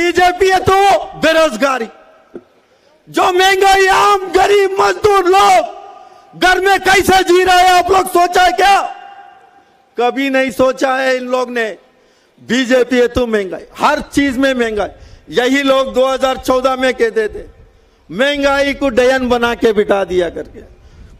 BJP है तो बेरोजगारी, जो महंगाई आम गरीब मजदूर लोग घर में कैसे जी रहे हैं आप लोग सोचा है क्या? कभी नहीं सोचा है इन लोग ने। बीजेपी है तो महंगाई, हर चीज में महंगाई। यही लोग 2014 में कहते थे महंगाई को डयन बना के बिठा दिया करके।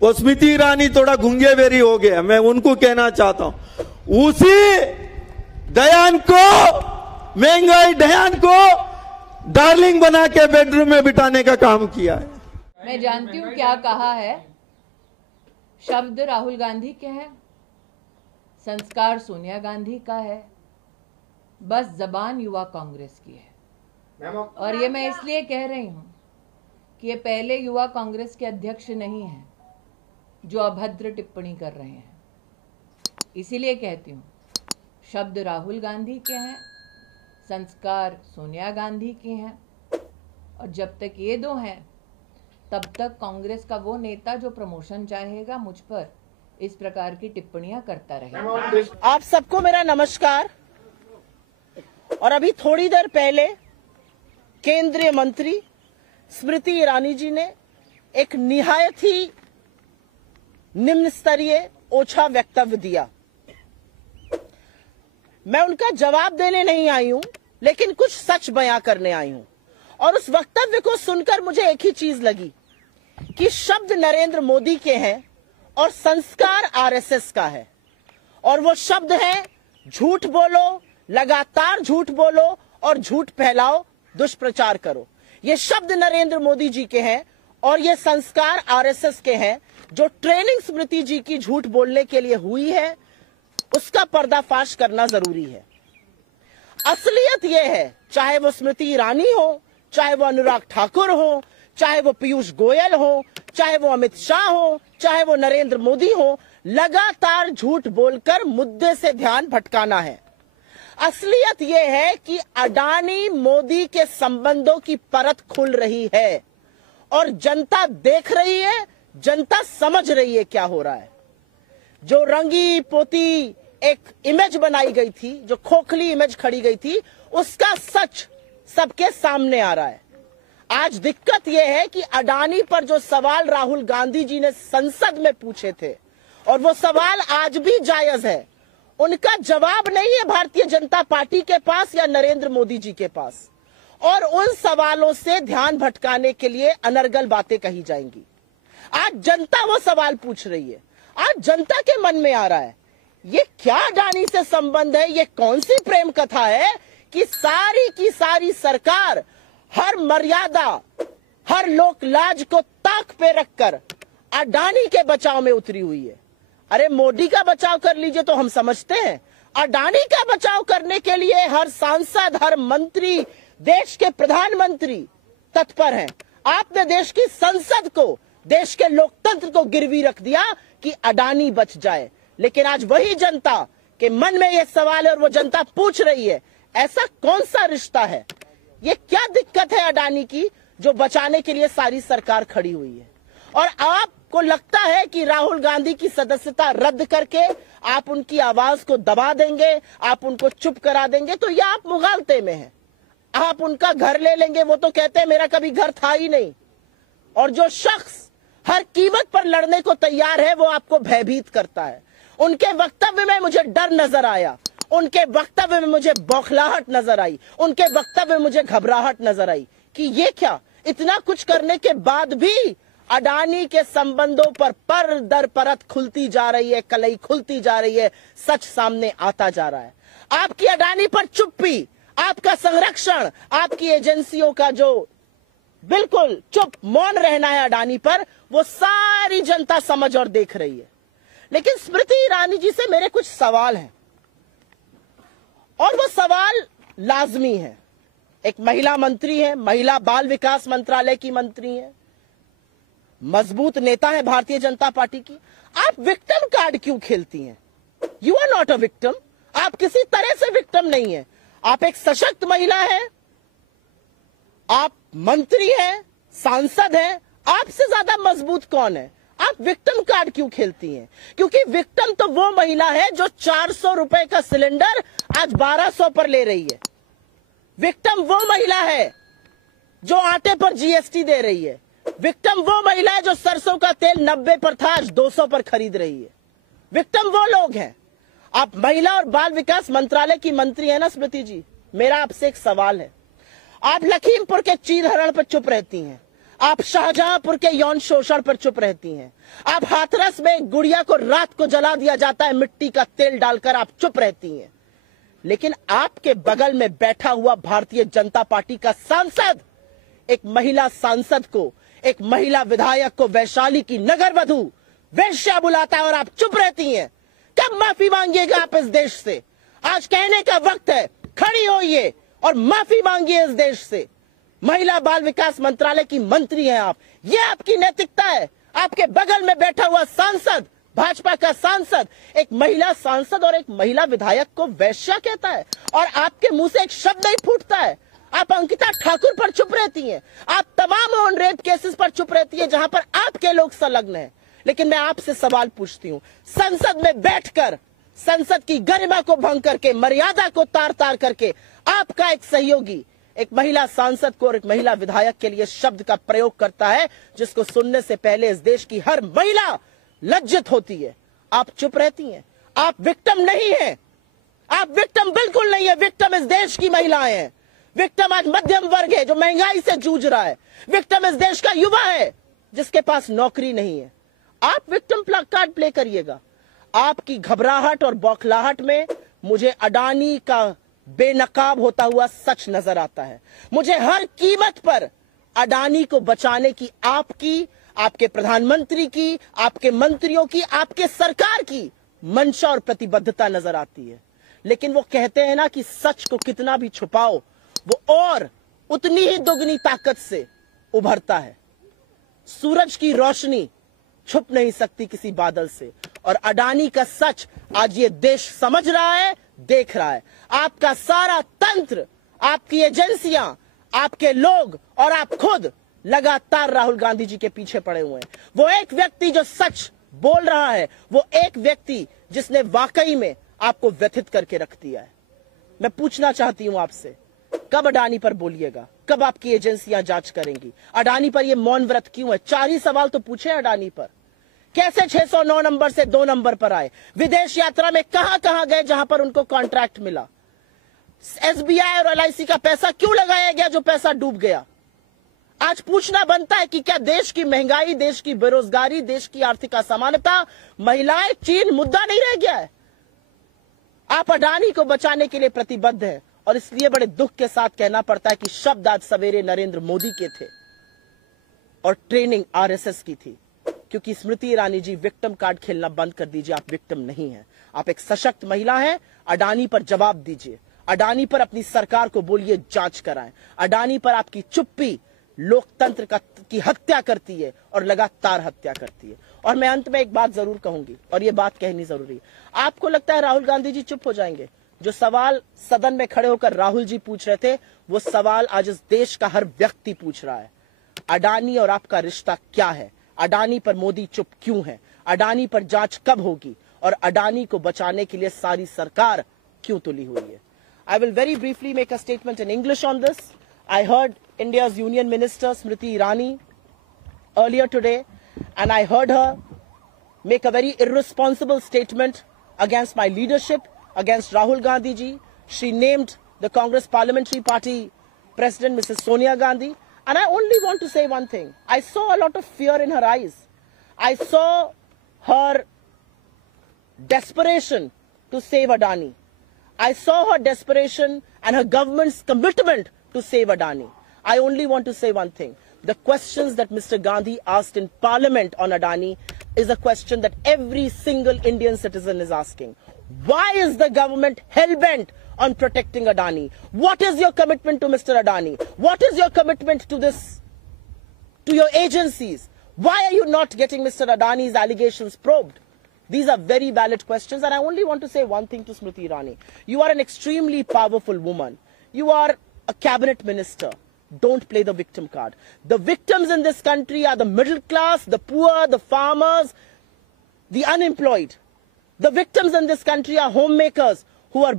वो स्मृति ईरानी थोड़ा घुंगे बेरी हो गया, मैं उनको कहना चाहता हूं उसी डयन को, महंगाई डयन को डार्लिंग बना के बेडरूम में बिठाने का काम किया है। मैं जानती हूं क्या कहा है। शब्द राहुल गांधी के हैं, संस्कार सोनिया गांधी का है, बस जबान युवा कांग्रेस की है। और ये मैं इसलिए कह रही हूं कि ये पहले युवा कांग्रेस के अध्यक्ष नहीं हैं जो अभद्र टिप्पणी कर रहे हैं। इसीलिए कहती हूं शब्द राहुल गांधी के हैं, संस्कार सोनिया गांधी के हैं, और जब तक ये दो हैं तब तक कांग्रेस का वो नेता जो प्रमोशन चाहेगा मुझ पर इस प्रकार की टिप्पणियां करता रहेगा। आप सबको मेरा नमस्कार। और अभी थोड़ी देर पहले केंद्रीय मंत्री स्मृति ईरानी जी ने एक निहायत ही निम्न स्तरीय ओछा वक्तव्य दिया। मैं उनका जवाब देने नहीं आई हूं, लेकिन कुछ सच बयां करने आई हूं। और उस वक्तव्य को सुनकर मुझे एक ही चीज लगी कि शब्द नरेंद्र मोदी के हैं और संस्कार आरएसएस का है। और वो शब्द है झूठ बोलो, लगातार झूठ बोलो और झूठ फैलाओ, दुष्प्रचार करो। ये शब्द नरेंद्र मोदी जी के हैं और ये संस्कार आरएसएस के हैं। जो ट्रेनिंग स्मृति जी की झूठ बोलने के लिए हुई है उसका पर्दाफाश करना जरूरी है। असलियत यह है, चाहे वो स्मृति ईरानी हो, चाहे वो अनुराग ठाकुर हो, चाहे वो पीयूष गोयल हो, चाहे वो अमित शाह हो, चाहे वो नरेंद्र मोदी हो, लगातार झूठ बोलकर मुद्दे से ध्यान भटकाना है। असलियत यह है कि अडानी मोदी के संबंधों की परत खुल रही है और जनता देख रही है, जनता समझ रही है क्या हो रहा है। जो रंगी पोती एक इमेज बनाई गई थी, जो खोखली इमेज खड़ी गई थी, उसका सच सबके सामने आ रहा है। आज दिक्कत यह है कि अडानी पर जो सवाल राहुल गांधी जी ने संसद में पूछे थे, और वो सवाल आज भी जायज है, उनका जवाब नहीं है भारतीय जनता पार्टी के पास या नरेंद्र मोदी जी के पास। और उन सवालों से ध्यान भटकाने के लिए अनर्गल बातें कही जाएंगी। आज जनता वो सवाल पूछ रही है। आज जनता के मन में आ रहा है ये क्या अडानी से संबंध है, ये कौन सी प्रेम कथा है कि सारी की सारी सरकार हर मर्यादा, हर लोक लाज को ताक पे रखकर अडानी के बचाव में उतरी हुई है। अरे मोदी का बचाव कर लीजिए तो हम समझते हैं, अडानी का बचाव करने के लिए हर सांसद, हर मंत्री, देश के प्रधानमंत्री तत्पर हैं। आपने देश की संसद को, देश के लोकतंत्र को गिरवी रख दिया कि अडानी बच जाए। लेकिन आज वही जनता के मन में यह सवाल है और वो जनता पूछ रही है ऐसा कौन सा रिश्ता है, ये क्या दिक्कत है अडानी की जो बचाने के लिए सारी सरकार खड़ी हुई है। और आपको लगता है कि राहुल गांधी की सदस्यता रद्द करके आप उनकी आवाज को दबा देंगे, आप उनको चुप करा देंगे, तो यह आप मुगालते में हैं। आप उनका घर ले लेंगे, वो तो कहते हैं मेरा कभी घर था ही नहीं। और जो शख्स हर कीमत पर लड़ने को तैयार है वो आपको भयभीत करता है। उनके वक्तव्य में मुझे डर नजर आया, उनके वक्तव्य में मुझे बौखलाहट नजर आई, उनके वक्तव्य में मुझे घबराहट नजर आई कि ये क्या, इतना कुछ करने के बाद भी अडानी के संबंधों पर दर परत खुलती जा रही है, कलई खुलती जा रही है, सच सामने आता जा रहा है। आपकी अडानी पर चुप्पी, आपका संरक्षण, आपकी एजेंसियों का जो बिल्कुल चुप मौन रहना है अडानी पर, वो सारी जनता समझ और देख रही है। लेकिन स्मृति ईरानी जी से मेरे कुछ सवाल हैं और वो सवाल लाजमी है। एक महिला मंत्री है, महिला बाल विकास मंत्रालय की मंत्री है, मजबूत नेता है भारतीय जनता पार्टी की। आप विक्टिम कार्ड क्यों खेलती हैं? You are not a victim, आप किसी तरह से विक्टिम नहीं है। आप एक सशक्त महिला है, आप मंत्री हैं, सांसद हैं, आपसे ज्यादा मजबूत कौन है? आप विक्टिम कार्ड क्यों खेलती हैं? क्योंकि विक्टिम तो वो महिला है जो 400 रुपए का सिलेंडर आज 1200 पर ले रही है। विक्टिम वो महिला है जो आटे पर जीएसटी दे रही है। विक्टिम वो महिला है जो सरसों का तेल 90 पर था, आज 200 पर खरीद रही है। विक्टिम वो लोग हैं। आप महिला और बाल विकास मंत्रालय की मंत्री है ना स्मृति जी, मेरा आपसे एक सवाल है। आप लखीमपुर के चीरहरण पर चुप रहती हैं, आप शाहजहांपुर के यौन शोषण पर चुप रहती हैं, आप हाथरस में एक गुड़िया को रात को जला दिया जाता है मिट्टी का तेल डालकर, आप चुप रहती हैं। लेकिन आपके बगल में बैठा हुआ भारतीय जनता पार्टी का सांसद एक महिला सांसद को, एक महिला विधायक को वैशाली की नगर वधू वेश्या बुलाता है और आप चुप रहती हैं। कब माफी मांगिएगा आप इस देश से? आज कहने का वक्त है, खड़ी होइए और माफी मांगिए इस देश से। महिला बाल विकास मंत्रालय की मंत्री हैं आप, ये आपकी नैतिकता है? आपके बगल में बैठा हुआ सांसद, भाजपा का सांसद, एक महिला सांसद और एक महिला विधायक को वैश्या कहता है और आपके मुंह से एक शब्द नहीं फूटता है। आप अंकिता ठाकुर पर चुप रहती हैं, आप तमाम उन रेप केसेस पर चुप रहती हैं जहां पर आपके लोग संलग्न हैं। लेकिन मैं आपसे सवाल पूछती हूं, संसद में बैठकर संसद की गरिमा को भंग करके, मर्यादा को तार तार करके आपका एक सहयोगी एक महिला सांसद को और एक महिला विधायक के लिए शब्द का प्रयोग करता है जिसको सुनने से पहले इस देश की हर महिला लज्जित होती है। आप चुप रहती हैं। आप विक्टिम नहीं हैं, आप विक्टिम बिल्कुल नहीं है। विक्टिम इस देश की महिलाएं हैं। विक्टिम आज मध्यम वर्ग है जो महंगाई से जूझ रहा है। विक्टिम इस देश का युवा है जिसके पास नौकरी नहीं है। आप विक्टिम कार्ड प्ले करिएगा। आपकी घबराहट और बौखलाहट में मुझे अडानी का बेनकाब होता हुआ सच नजर आता है। मुझे हर कीमत पर अडानी को बचाने की आपकी, आपके प्रधानमंत्री की, आपके मंत्रियों की, आपके सरकार की मंशा और प्रतिबद्धता नजर आती है। लेकिन वो कहते हैं ना कि सच को कितना भी छुपाओ वो और उतनी ही दुगनी ताकत से उभरता है। सूरज की रोशनी छुप नहीं सकती किसी बादल से, और अडानी का सच आज ये देश समझ रहा है, देख रहा है। आपका सारा तंत्र, आपकी एजेंसियां, आपके लोग और आप खुद लगातार राहुल गांधी जी के पीछे पड़े हुए हैं। वो एक व्यक्ति जो सच बोल रहा है, वो एक व्यक्ति जिसने वाकई में आपको व्यथित करके रख दिया है। मैं पूछना चाहती हूं आपसे, कब अडानी पर बोलिएगा? कब आपकी एजेंसियां जांच करेंगी? अडानी पर ये मौन व्रत क्यों है? 4 ही सवाल तो पूछे अडानी पर। कैसे 609 नंबर से 2 नंबर पर आए? विदेश यात्रा में कहां गए जहां पर उनको कॉन्ट्रैक्ट मिला? एसबीआई और एलआईसी का पैसा क्यों लगाया गया जो पैसा डूब गया? आज पूछना बनता है कि क्या देश की महंगाई, देश की बेरोजगारी, देश की आर्थिक असमानता, महिलाएं, चीन मुद्दा नहीं रह गया है? आप अडानी को बचाने के लिए प्रतिबद्ध हैं और इसलिए बड़े दुख के साथ कहना पड़ता है कि शब्द आज सवेरे नरेंद्र मोदी के थे और ट्रेनिंग आरएसएस की थी। क्योंकि स्मृति ईरानी जी, विक्टिम कार्ड खेलना बंद कर दीजिए। आप विक्टिम नहीं हैं, आप एक सशक्त महिला हैं। अडानी पर जवाब दीजिए। अडानी पर अपनी सरकार को बोलिए जांच कराएं। अडानी पर आपकी चुप्पी लोकतंत्र की हत्या करती है और लगातार हत्या करती है। और मैं अंत में एक बात जरूर कहूंगी और ये बात कहनी जरूरी है। आपको लगता है राहुल गांधी जी चुप हो जाएंगे? जो सवाल सदन में खड़े होकर राहुल जी पूछ रहे थे, वो सवाल आज इस देश का हर व्यक्ति पूछ रहा है। अडानी और आपका रिश्ता क्या है? अडानी पर मोदी चुप क्यों है? अडानी पर जांच कब होगी? और अडानी को बचाने के लिए सारी सरकार क्यों तुली हुई है? I will very briefly make a statement in English on this. I heard India's Union Minister Smriti Irani earlier today, and I heard her make a very irresponsible statement against my leadership, against Rahul Gandhi ji. She named the Congress Parliamentary Party President Mrs. Sonia Gandhi. And I only want to say one thing. I saw a lot of fear in her eyes. I saw her desperation to save Adani. I saw her desperation and her government's commitment to save Adani. I only want to say one thing. The questions that Mr. Gandhi asked in Parliament on Adani is a question that every single Indian citizen is asking. Why is the government hell-bent on protecting Adani? What is your commitment to Mr. Adani? What is your commitment to this, to your agencies? Why are you not getting Mr. Adani's allegations probed? These are very valid questions, and I only want to say one thing to Smriti Irani. You are an extremely powerful woman. You are a cabinet minister. Don't play the victim card. The victims in this country are the middle class, the poor, the farmers, the unemployed. The victims in this country are homemakers who are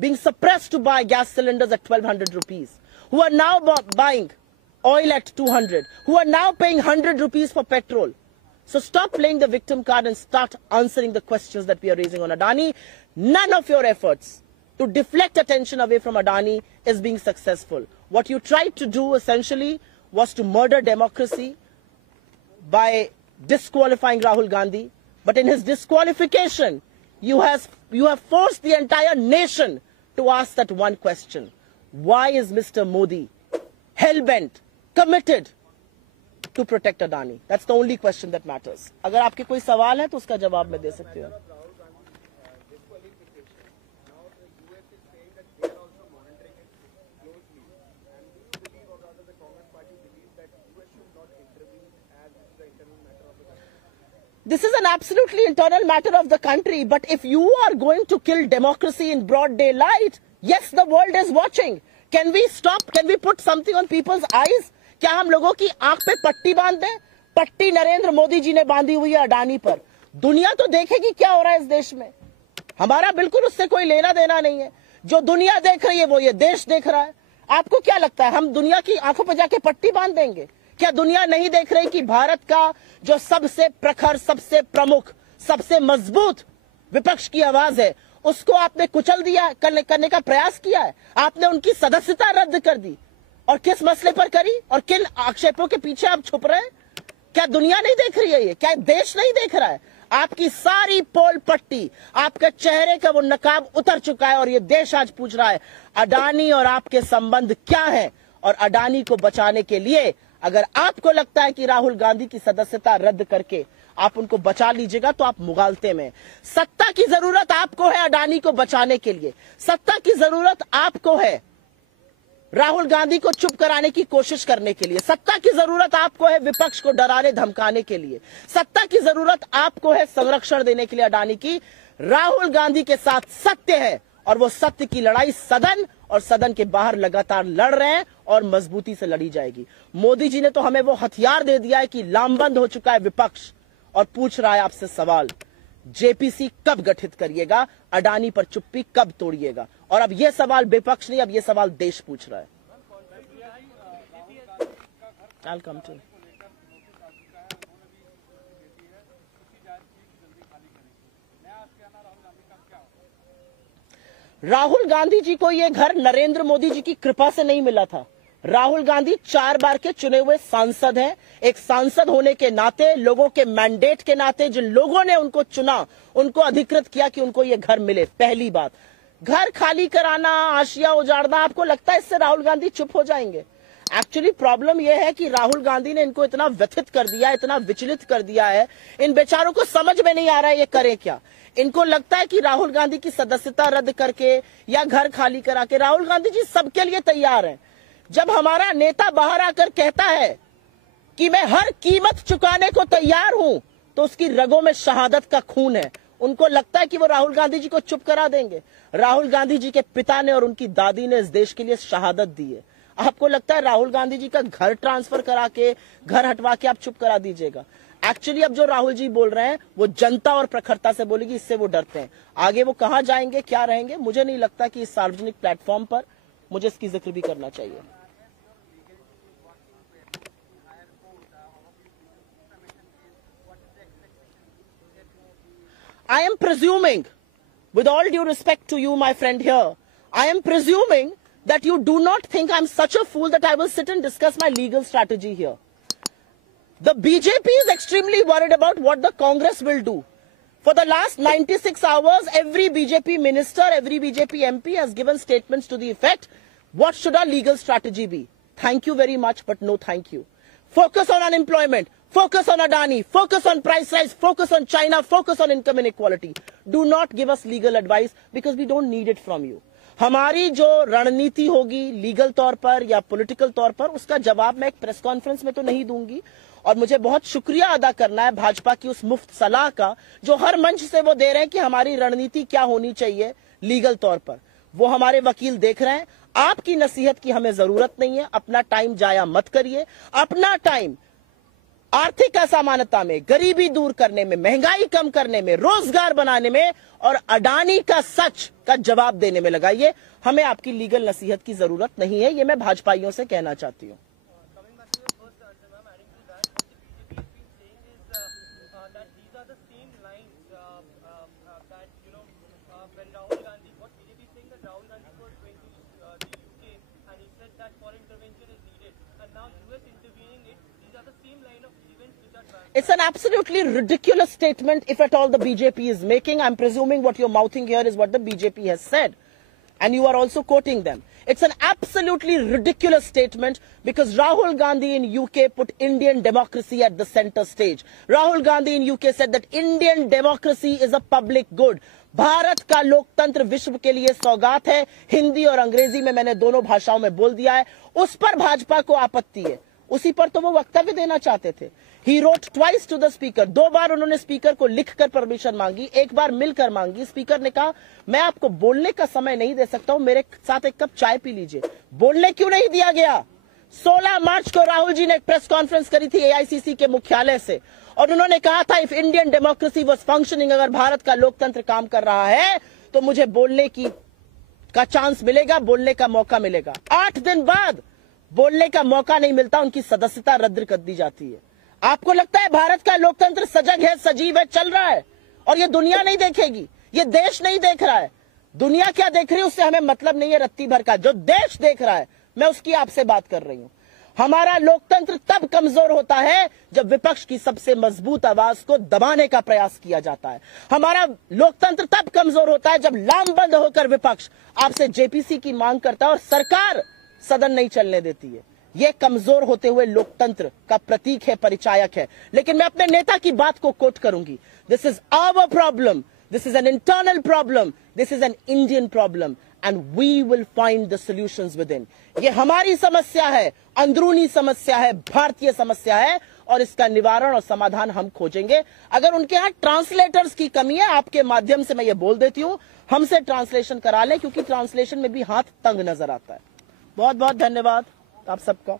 being suppressed to buy gas cylinders at 1200 rupees, who are now buying oil at 200, who are now paying 100 rupees for petrol. So stop playing the victim card and start answering the questions that we are raising on Adani. None of your efforts to deflect attention away from Adani is being successful. What you tried to do essentially was to murder democracy by disqualifying Rahul Gandhi. But in his disqualification, you have forced the entire nation to ask that one question. Why is Mr. Modi hell-bent, committed to protect Adani? That's the only question that matters. अगर आपके कोई सवाल है तो उसका जवाब मैं दे सकती हूँ. This is an absolutely internal matter of the country, but if you are going to kill democracy in broad daylight, yes, the world is watching. Can we stop? Can we put something on people's eyes? क्या हम लोगों की आंख पे पट्टी बांध दें? पट्टी नरेंद्र मोदी जी ने बांधी हुई है अडानी पर. दुनिया तो देखेगी क्या हो रहा है इस देश में. हमारा बिल्कुल उससे कोई लेना देना नहीं है. जो दुनिया देख रही है वो ये देश देख रहा है. आपको क्या लगता है हम दुनिया की आंखों पर जाके पट्टी बांध देंगे? क्या दुनिया नहीं देख रही कि भारत का जो सबसे प्रखर, सबसे प्रमुख, सबसे मजबूत विपक्ष की आवाज है, उसको आपने कुचल दिया, करने का प्रयास किया है. आपने उनकी सदस्यता रद्द कर दी. और किस मसले पर करी और किन आक्षेपों के पीछे आप छुप रहे हैं? क्या दुनिया नहीं देख रही है ये? क्या देश नहीं देख रहा है? आपकी सारी पोल पट्टी, आपके चेहरे का वो नकाब उतर चुका है और ये देश आज पूछ रहा है अडानी और आपके संबंध क्या है. और अडानी को बचाने के लिए अगर आपको लगता है कि राहुल गांधी की सदस्यता रद्द करके आप उनको बचा लीजिएगा तो आप मुगालते में. सत्ता की जरूरत आपको है अडानी को बचाने के लिए. सत्ता की जरूरत आपको है राहुल गांधी को चुप कराने की कोशिश करने के लिए. सत्ता की जरूरत आपको है विपक्ष को डराने धमकाने के लिए. सत्ता की जरूरत आपको है संरक्षण देने के लिए अडानी की. राहुल गांधी के साथ सत्य है और वो सत्य की लड़ाई सदन और सदन के बाहर लगातार लड़ रहे हैं और मजबूती से लड़ी जाएगी. मोदी जी ने तो हमें वो हथियार दे दिया है कि लामबंद हो चुका है विपक्ष और पूछ रहा है आपसे सवाल, जेपीसी कब गठित करिएगा, अडानी पर चुप्पी कब तोड़िएगा. और अब यह सवाल विपक्ष नहीं, अब यह सवाल देश पूछ रहा है. I'll come to. Rahul Gandhi ji को यह घर नरेंद्र मोदी जी की कृपा से नहीं मिला था. राहुल गांधी 4 बार के चुने हुए सांसद हैं. एक सांसद होने के नाते, लोगों के मैंडेट के नाते, जिन लोगों ने उनको चुना, उनको अधिकृत किया कि उनको यह घर मिले. पहली बात, घर खाली कराना, आशिया उजाड़ना, आपको लगता है इससे राहुल गांधी चुप हो जाएंगे? एक्चुअली प्रॉब्लम यह है कि राहुल गांधी ने इनको इतना व्यथित कर दिया, इतना विचलित कर दिया है, इन बेचारों को समझ में नहीं आ रहा है ये करें क्या. इनको लगता है कि राहुल गांधी की सदस्यता रद्द करके या घर खाली करा के, राहुल गांधी जी सबके लिए तैयार हैं. जब हमारा नेता बाहर आकर कहता है कि मैं हर कीमत चुकाने को तैयार हूं, तो उसकी रगों में शहादत का खून है. उनको लगता है कि वो राहुल गांधी जी को चुप करा देंगे. राहुल गांधी जी के पिता ने और उनकी दादी ने इस देश के लिए शहादत दी है. आपको लगता है राहुल गांधी जी का घर ट्रांसफर करा के, घर हटवा के आप चुप करा दीजिएगा? एक्चुअली अब जो राहुल जी बोल रहे हैं वो जनता और प्रखरता से बोलेगी, इससे वो डरते हैं. आगे वो कहां जाएंगे, क्या रहेंगे, मुझे नहीं लगता कि इस सार्वजनिक प्लेटफॉर्म पर मुझे इसकी जिक्र भी करना चाहिए. I am presuming, with all due respect to you, my friend here, I am presuming that you do not think I'm such a fool that I will sit and discuss my legal strategy here. The BJP is extremely worried about what the Congress will do. For the last 96 hours, every BJP minister, every BJP MP has given statements to the effect, what should our legal strategy be? Thank you very much, but no thank you. Focus on unemployment. Focus on Adani, focus on price rise, focus on China, focus on income inequality. Do not give us legal advice because we don't need it from you. हमारी जो रणनीति होगी legal तौर पर या political तौर पर, उसका जवाब मैं एक प्रेस कॉन्फ्रेंस में तो नहीं दूंगी. और मुझे बहुत शुक्रिया अदा करना है भाजपा की उस मुफ्त सलाह का जो हर मंच से वो दे रहे हैं कि हमारी रणनीति क्या होनी चाहिए लीगल तौर पर. वो हमारे वकील देख रहे हैं. आपकी नसीहत की हमें जरूरत नहीं है. अपना टाइम जाया मत करिए. अपना टाइम आर्थिक असमानता में, गरीबी दूर करने में, महंगाई कम करने में, रोजगार बनाने में और अडानी का सच का जवाब देने में लगाइए। हमें आपकी लीगल नसीहत की जरूरत नहीं है, ये मैं भाजपाइयों से कहना चाहती हूं। It's an absolutely ridiculous statement, if at all the BJP is making. I'm presuming what you're mouthing here is what the BJP has said. And you are also quoting them. It's an absolutely ridiculous statement because Rahul Gandhi in UK put Indian democracy at the center stage. Rahul Gandhi in UK said that Indian democracy is a public good. Bharat का लोकतंत्र विश्व के लिए सौगात है। हिंदी और अंग्रेजी में मैंने दोनों भाषाओं में बोल दिया है। उस पर भाजपा को आपत्ति है, उसी पर तो वो वक्तव्य देना चाहते थे। He wrote twice to the speaker. 2 बार उन्होंने स्पीकर को लिखकर परमिशन मांगी, 1 बार मिलकर मांगी। स्पीकर ने कहा मैं आपको बोलने का समय नहीं दे सकता हूं, मेरे साथ एक कप चाय पी लीजिए। बोलने क्यों नहीं दिया गया? 16 मार्च को राहुल जी ने एक प्रेस कॉन्फ्रेंस करी थी AICC के मुख्यालय से और उन्होंने कहा था if Indian democracy was functioning, अगर भारत का लोकतंत्र काम कर रहा है तो मुझे बोलने का चांस मिलेगा, बोलने का मौका मिलेगा। 8 दिन बाद बोलने का मौका नहीं मिलता, उनकी सदस्यता रद्द कर दी जाती है। आपको लगता है भारत का लोकतंत्र सजग है, सजीव है, चल रहा है और ये दुनिया नहीं देखेगी, ये देश नहीं देख रहा है। दुनिया क्या देख रही है उससे हमें मतलब नहीं है रत्ती भर का। जो देश देख रहा है मैं उसकी आपसे बात कर रही हूं। हमारा लोकतंत्र तब कमजोर होता है जब विपक्ष की सबसे मजबूत आवाज को दबाने का प्रयास किया जाता है। हमारा लोकतंत्र तब कमजोर होता है जब लामबंद होकर विपक्ष आपसे जेपीसी की मांग करता है और सरकार सदन नहीं चलने देती है। यह कमजोर होते हुए लोकतंत्र का प्रतीक है, परिचायक है। लेकिन मैं अपने नेता की बात को कोट करूंगी, this is our problem, this is an internal problem, this is an Indian problem and we will find the solutions within. ये हमारी समस्या है, अंदरूनी समस्या है, भारतीय समस्या है और इसका निवारण और समाधान हम खोजेंगे। अगर उनके यहाँ ट्रांसलेटर्स की कमी है, आपके माध्यम से मैं ये बोल देती हूं, हमसे ट्रांसलेशन करा लें क्योंकि ट्रांसलेशन में भी हाथ तंग नजर आता है। बहुत बहुत धन्यवाद आप सबका।